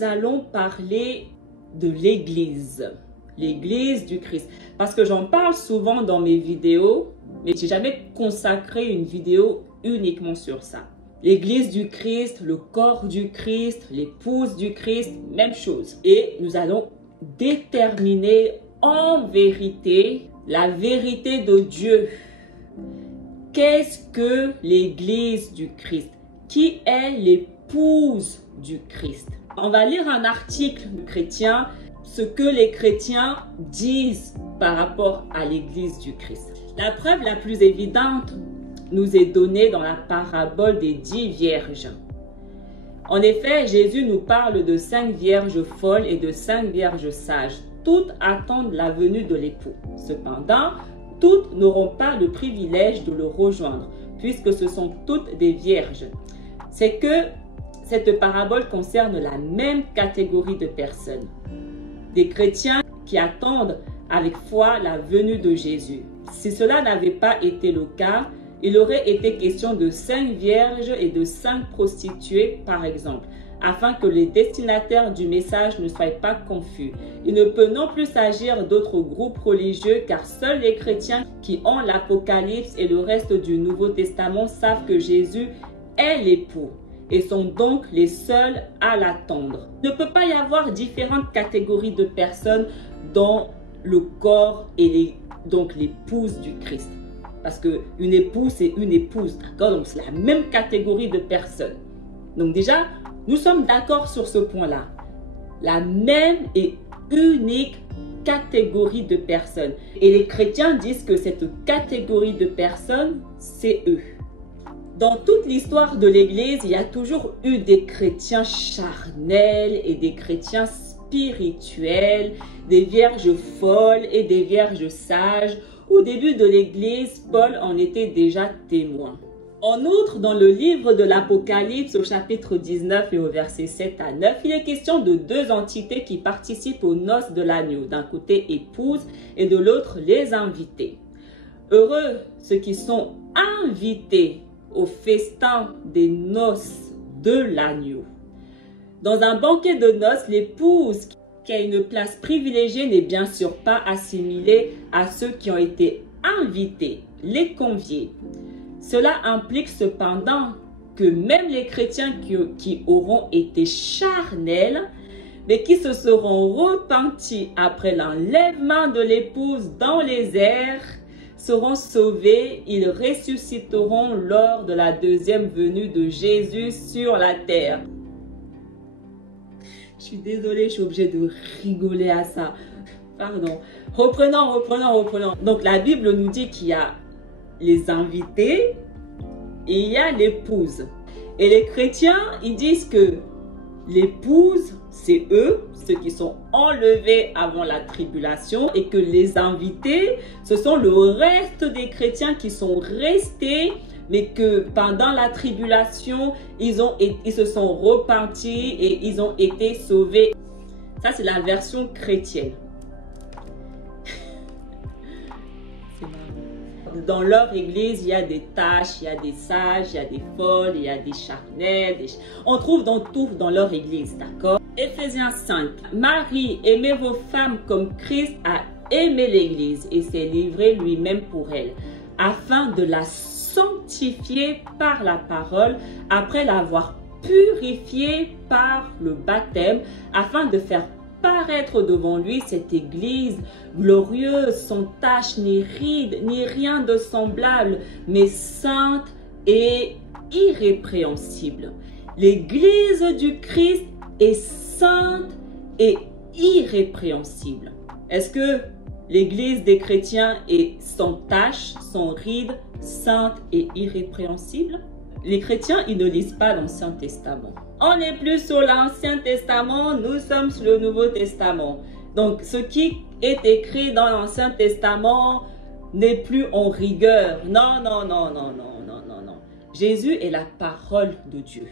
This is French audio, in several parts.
nous allons parler de l'Église. L'Église du Christ. Parce que j'en parle souvent dans mes vidéos, mais je n'ai jamais consacré une vidéo uniquement sur ça. L'Église du Christ, le corps du Christ, l'épouse du Christ, même chose. Et nous allons déterminer en vérité la vérité de Dieu. Qu'est-ce que l'Église du Christ? Qui est l'épouse du Christ? On va lire un article chrétien, ce que les chrétiens disent par rapport à l'Église du Christ. La preuve la plus évidente nous est donnée dans la parabole des 10 vierges. En effet, Jésus nous parle de 5 vierges folles et de 5 vierges sages. Toutes attendent la venue de l'époux. Cependant, toutes n'auront pas le privilège de le rejoindre, puisque ce sont toutes des vierges. C'est que cette parabole concerne la même catégorie de personnes. Des chrétiens qui attendent avec foi la venue de Jésus. Si cela n'avait pas été le cas, il aurait été question de 5 vierges et de 5 prostituées, par exemple, afin que les destinataires du message ne soient pas confus. Il ne peut non plus s'agir d'autres groupes religieux, car seuls les chrétiens qui ont l'Apocalypse et le reste du Nouveau Testament savent que Jésus est l'époux et sont donc les seuls à l'attendre. Il ne peut pas y avoir différentes catégories de personnes dans le corps et donc l'épouse du Christ. Parce qu'une épouse, c'est une épouse, d'accord? Donc c'est la même catégorie de personnes. Donc déjà, nous sommes d'accord sur ce point-là. La même et unique catégorie de personnes. Et les chrétiens disent que cette catégorie de personnes, c'est eux. Dans toute l'histoire de l'Église, il y a toujours eu des chrétiens charnels et des chrétiens spirituels, des vierges folles et des vierges sages. Au début de l'Église, Paul en était déjà témoin. En outre, dans le livre de l'Apocalypse, au chapitre 19 et au verset 7 à 9, il est question de 2 entités qui participent aux noces de l'agneau. D'un côté, épouse et de l'autre, les invités. Heureux ceux qui sont invités au festin des noces de l'agneau. Dans un banquet de noces, l'épouse qui a une place privilégiée n'est bien sûr pas assimilée à ceux qui ont été invités, les conviés. Cela implique cependant que même les chrétiens qui auront été charnels, mais qui se seront repentis après l'enlèvement de l'épouse dans les airs, seront sauvés, ils ressusciteront lors de la deuxième venue de Jésus sur la terre. Je suis désolée, je suis obligée de rigoler à ça. Pardon. Reprenons. Donc la Bible nous dit qu'il y a les invités et il y a l'épouse. Et les chrétiens, ils disent que l'épouse, c'est eux, ceux qui sont enlevés avant la tribulation, et que les invités, ce sont le reste des chrétiens qui sont restés, mais que pendant la tribulation, ils se sont repentis et ils ont été sauvés. Ça, c'est la version chrétienne. Dans leur église, il y a des tâches, il y a des sages, il y a des folles, il y a des charnels. On trouve dans tout dans leur église, d'accord? Éphésiens 5. Marie, aimez vos femmes comme Christ a aimé l'église et s'est livré lui-même pour elle, afin de la sanctifier par la parole, après l'avoir purifiée par le baptême, afin de faire paraître devant lui cette église glorieuse, sans tache ni ride, ni rien de semblable, mais sainte et irrépréhensible. L'église du Christ est sainte et irrépréhensible. Est-ce que l'église des chrétiens est sans tache, sans ride, sainte et irrépréhensible? Les chrétiens, ils ne lisent pas l'Ancien Testament. On n'est plus sur l'Ancien Testament, nous sommes sur le Nouveau Testament. Donc, ce qui est écrit dans l'Ancien Testament n'est plus en rigueur. Non. Jésus est la parole de Dieu.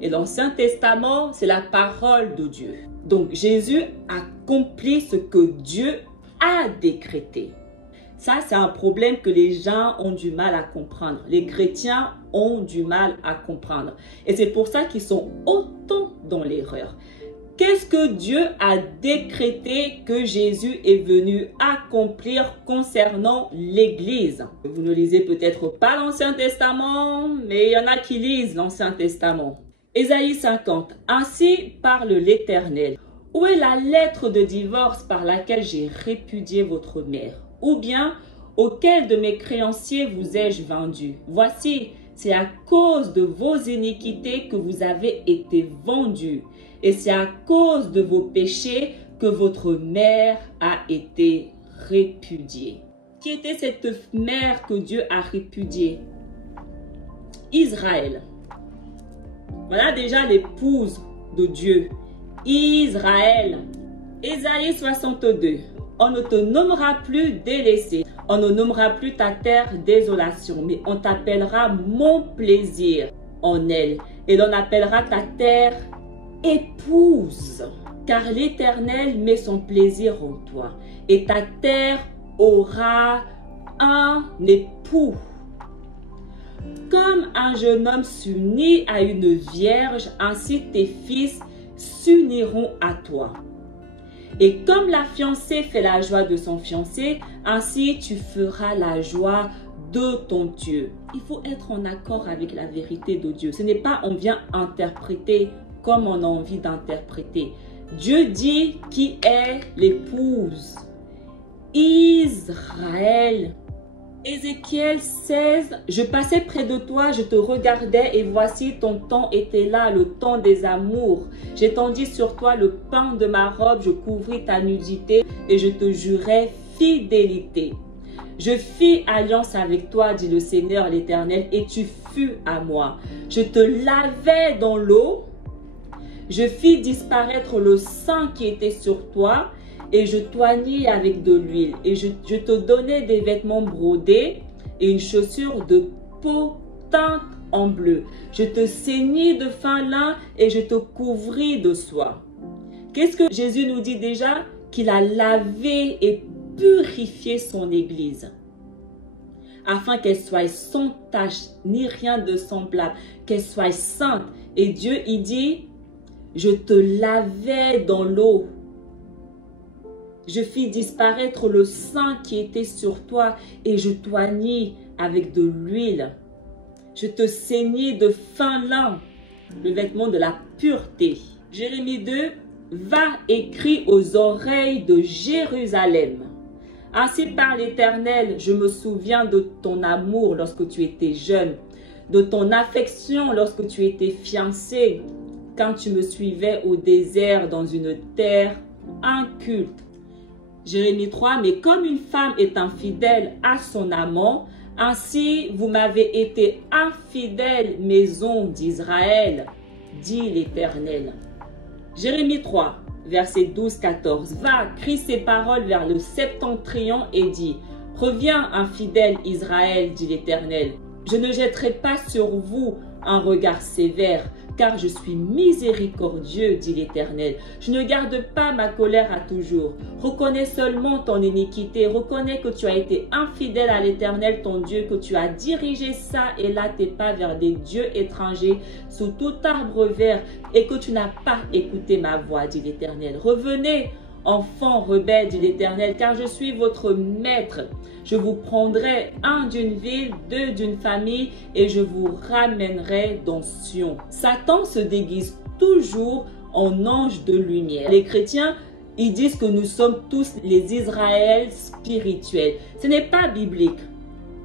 Et l'Ancien Testament, c'est la parole de Dieu. Donc, Jésus accomplit ce que Dieu a décrété. Ça, c'est un problème que les gens ont du mal à comprendre. Les chrétiens ont du mal à comprendre. Et c'est pour ça qu'ils sont autant dans l'erreur. Qu'est-ce que Dieu a décrété que Jésus est venu accomplir concernant l'Église? Vous ne lisez peut-être pas l'Ancien Testament, mais il y en a qui lisent l'Ancien Testament. Ésaïe 50. Ainsi parle l'Éternel. Où est la lettre de divorce par laquelle j'ai répudié votre mère? Ou bien, auquel de mes créanciers vous ai-je vendu? Voici, c'est à cause de vos iniquités que vous avez été vendus. Et c'est à cause de vos péchés que votre mère a été répudiée. Qui était cette mère que Dieu a répudiée? Israël. Voilà déjà l'épouse de Dieu. Israël. Ésaïe 62. On ne te nommera plus délaissé. On ne nommera plus ta terre désolation, mais on t'appellera mon plaisir en elle. Et l'on appellera ta terre épouse. Car l'Éternel met son plaisir en toi. Et ta terre aura un époux. Comme un jeune homme s'unit à une vierge, ainsi tes fils s'uniront à toi. Et comme la fiancée fait la joie de son fiancé, ainsi tu feras la joie de ton Dieu. Il faut être en accord avec la vérité de Dieu. Ce n'est pas on vient interpréter comme on a envie d'interpréter. Dieu dit qui est l'épouse. Israël. Ézéchiel 16, je passais près de toi, je te regardais et voici ton temps était là, le temps des amours. J'étendis sur toi le pan de ma robe, je couvris ta nudité et je te jurai fidélité. Je fis alliance avec toi, dit le Seigneur l'Éternel, et tu fus à moi. Je te lavai dans l'eau, je fis disparaître le sang qui était sur toi, et je t'oignis avec de l'huile, et je te donnai des vêtements brodés et une chaussure de peau teinte en bleu. Je te ceignis de fin lin et je te couvris de soie. Qu'est-ce que Jésus nous dit déjà? Qu'il a lavé et purifié son Église, afin qu'elle soit sans tache, ni rien de semblable, qu'elle soit sainte. Et Dieu, il dit, je te lavai dans l'eau. Je fis disparaître le sang qui était sur toi et je t'oignis avec de l'huile. Je te ceignis de fin lin, le vêtement de la pureté. Jérémie 2, va écrit aux oreilles de Jérusalem. Ainsi parle l'Éternel, je me souviens de ton amour lorsque tu étais jeune, de ton affection lorsque tu étais fiancé, quand tu me suivais au désert dans une terre inculte. Jérémie 3, mais comme une femme est infidèle à son amant, ainsi vous m'avez été infidèle, maison d'Israël, dit l'Éternel. Jérémie 3, verset 12-14. Va, crie ces paroles vers le septentrion et dis, reviens infidèle Israël, dit l'Éternel. Je ne jetterai pas sur vous un regard sévère, car je suis miséricordieux, dit l'Éternel. Je ne garde pas ma colère à toujours. Reconnais seulement ton iniquité. Reconnais que tu as été infidèle à l'Éternel, ton Dieu, que tu as dirigé ça et là tes pas vers des dieux étrangers sous tout arbre vert et que tu n'as pas écouté ma voix, dit l'Éternel. Revenez, enfants rebelles, dit l'Éternel, car je suis votre maître. Je vous prendrai un d'une ville, deux d'une famille, et je vous ramènerai dans Sion. Satan se déguise toujours en ange de lumière. Les chrétiens, ils disent que nous sommes tous les Israël spirituels. Ce n'est pas biblique.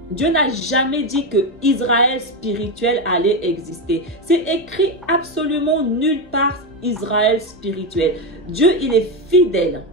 Dieu n'a jamais dit que Israël spirituel allait exister. C'est écrit absolument nulle part Israël spirituel. Dieu, il est fidèle.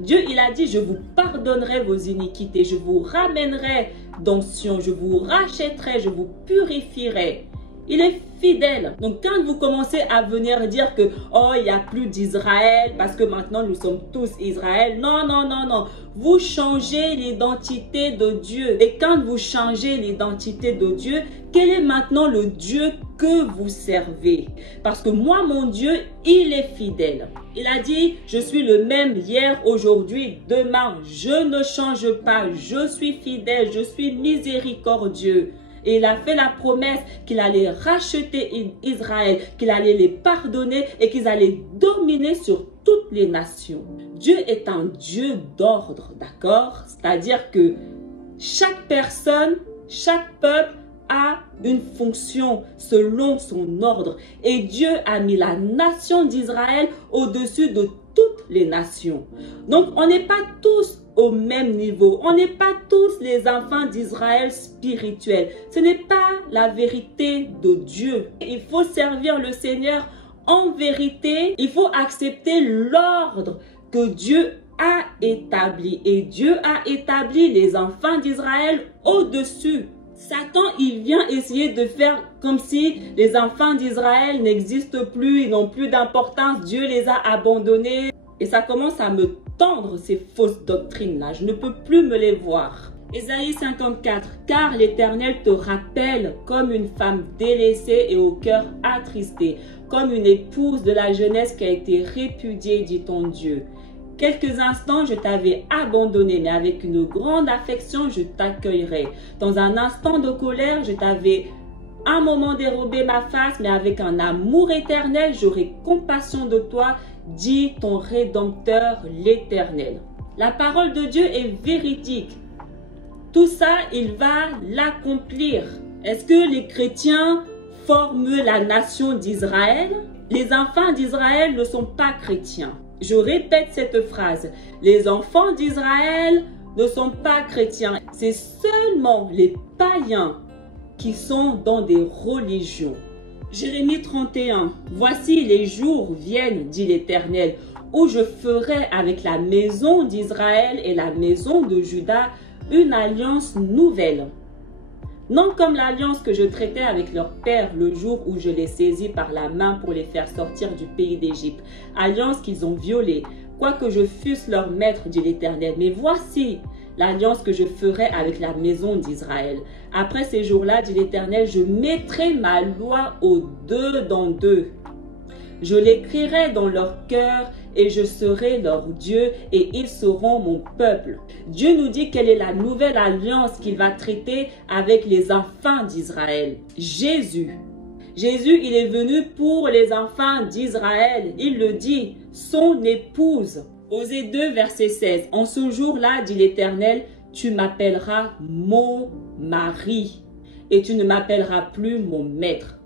Dieu, il a dit, je vous pardonnerai vos iniquités, je vous ramènerai dans Sion, je vous rachèterai, je vous purifierai. Il est fidèle. Donc, quand vous commencez à venir dire que, oh, il n'y a plus d'Israël parce que maintenant nous sommes tous Israël. Non, non, non, non. Vous changez l'identité de Dieu. Et quand vous changez l'identité de Dieu, quel est maintenant le Dieu que vous servez? Parce que moi, mon Dieu, il est fidèle. Il a dit, je suis le même hier, aujourd'hui, demain. Je ne change pas. Je suis fidèle. Je suis miséricordieux. Et il a fait la promesse qu'il allait racheter Israël, qu'il allait les pardonner et qu'ils allaient dominer sur toutes les nations. Dieu est un Dieu d'ordre, d'accord? C'est-à-dire que chaque personne, chaque peuple a une fonction selon son ordre. Et Dieu a mis la nation d'Israël au-dessus de toutes les nations. Donc, on n'est pas tous au même niveau. On n'est pas tous les enfants d'Israël spirituels. Ce n'est pas la vérité de Dieu. Il faut servir le Seigneur en vérité. Il faut accepter l'ordre que Dieu a établi. Et Dieu a établi les enfants d'Israël au-dessus. Satan, il vient essayer de faire comme si les enfants d'Israël n'existent plus, ils n'ont plus d'importance, Dieu les a abandonnés. Et ça commence à me tendre ces fausses doctrines-là, je ne peux plus me les voir. Ésaïe 54, car l'Éternel te rappelle comme une femme délaissée et au cœur attristé, comme une épouse de la jeunesse qui a été répudiée, dit ton Dieu. Quelques instants, je t'avais abandonné, mais avec une grande affection, je t'accueillerai. Dans un instant de colère, je t'avais un moment dérobé ma face, mais avec un amour éternel, j'aurai compassion de toi, dit ton Rédempteur, l'Éternel. La parole de Dieu est véridique. Tout ça, il va l'accomplir. Est-ce que les chrétiens forment la nation d'Israël? Les enfants d'Israël ne sont pas chrétiens. Je répète cette phrase. Les enfants d'Israël ne sont pas chrétiens. C'est seulement les païens qui sont dans des religions. Jérémie 31. Voici les jours viennent, dit l'Éternel, où je ferai avec la maison d'Israël et la maison de Juda une alliance nouvelle. Non comme l'alliance que je traitais avec leur père le jour où je les saisis par la main pour les faire sortir du pays d'Égypte. Alliance qu'ils ont violée, quoique je fusse leur maître, dit l'Éternel. Mais voici l'alliance que je ferai avec la maison d'Israël. Après ces jours-là, dit l'Éternel, je mettrai ma loi aux deux dans d'eux. Je l'écrirai dans leur cœur et je serai leur Dieu et ils seront mon peuple. Dieu nous dit quelle est la nouvelle alliance qu'il va traiter avec les enfants d'Israël. Jésus. Jésus, il est venu pour les enfants d'Israël. Il le dit, son épouse. Osée 2, verset 16. En ce jour-là, dit l'Éternel, tu m'appelleras mon mari et tu ne m'appelleras plus mon maître.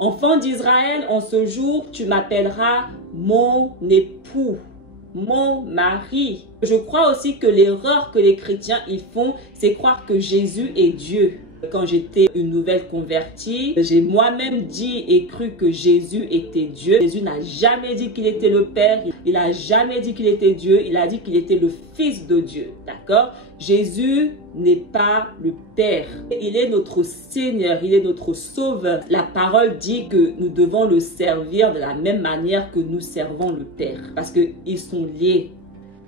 Enfant d'Israël, en ce jour, tu m'appelleras mon époux, mon mari. Je crois aussi que l'erreur que les chrétiens ils font, c'est croire que Jésus est Dieu. Quand j'étais une nouvelle convertie, j'ai moi-même dit et cru que Jésus était Dieu. Jésus n'a jamais dit qu'il était le Père, il n'a jamais dit qu'il était Dieu, il a dit qu'il était le Fils de Dieu, d'accord? Jésus n'est pas le Père, il est notre Seigneur, il est notre Sauveur. La parole dit que nous devons le servir de la même manière que nous servons le Père, parce qu'ils sont liés.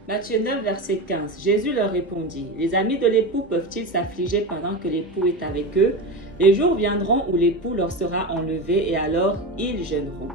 Matthieu 9, verset 15. Jésus leur répondit, « Les amis de l'époux peuvent-ils s'affliger pendant que l'époux est avec eux? Les jours viendront où l'époux leur sera enlevé et alors ils gêneront. »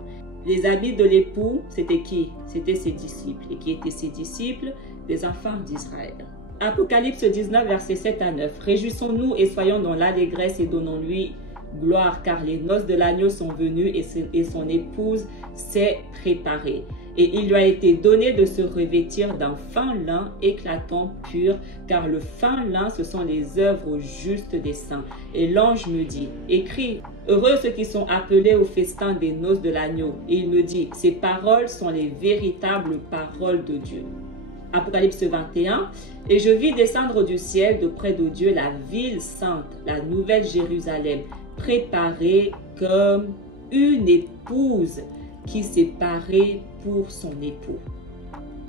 Les amis de l'époux, c'était qui? C'était ses disciples. Et qui étaient ses disciples? Des enfants d'Israël. Apocalypse 19, verset 7 à 9. « Réjouissons-nous et soyons dans l'allégresse et donnons-lui gloire, car les noces de l'agneau sont venues et son épouse s'est préparée. Et il lui a été donné de se revêtir d'un fin lin éclatant pur, car le fin lin, ce sont les œuvres justes des saints. Et l'ange me dit, écris, heureux ceux qui sont appelés au festin des noces de l'agneau. Et il me dit, ces paroles sont les véritables paroles de Dieu. Apocalypse 21. Et je vis descendre du ciel de près de Dieu la ville sainte, la nouvelle Jérusalem, préparée comme une épouse qui s'est parée pour son époux.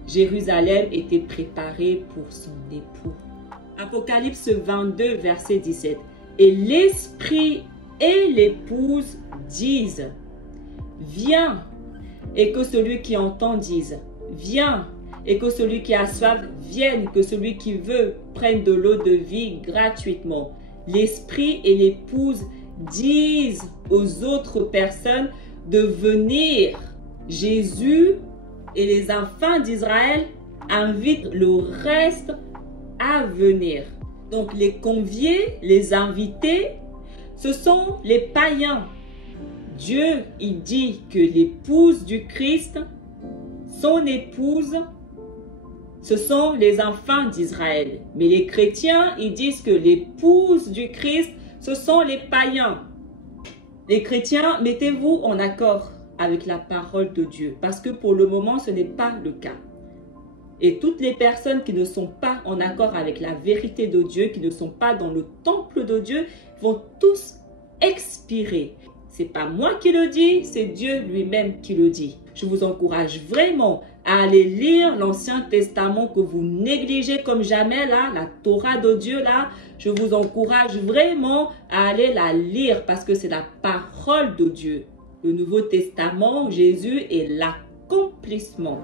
Jérusalem était préparée pour son époux. Apocalypse 22, verset 17. Et l'esprit et l'épouse disent, viens, et que celui qui entend dise, viens, et que celui qui a soif vienne, que celui qui veut prenne de l'eau de vie gratuitement. L'esprit et l'épouse disent aux autres personnes de venir. Jésus et les enfants d'Israël invitent le reste à venir. Donc les conviés, les invités, ce sont les païens. Dieu, il dit que l'épouse du Christ, son épouse, ce sont les enfants d'Israël. Mais les chrétiens, ils disent que l'épouse du Christ, ce sont les païens. Les chrétiens, mettez-vous en accord avec la parole de Dieu, parce que pour le moment, ce n'est pas le cas. Et toutes les personnes qui ne sont pas en accord avec la vérité de Dieu, qui ne sont pas dans le temple de Dieu, vont tous expirer. C'est pas moi qui le dis, c'est Dieu lui-même qui le dit. Je vous encourage vraiment à aller lire l'Ancien Testament que vous négligez comme jamais là, la Torah de Dieu là. Je vous encourage vraiment à aller la lire parce que c'est la parole de Dieu. Le Nouveau Testament, Jésus est l'accomplissement.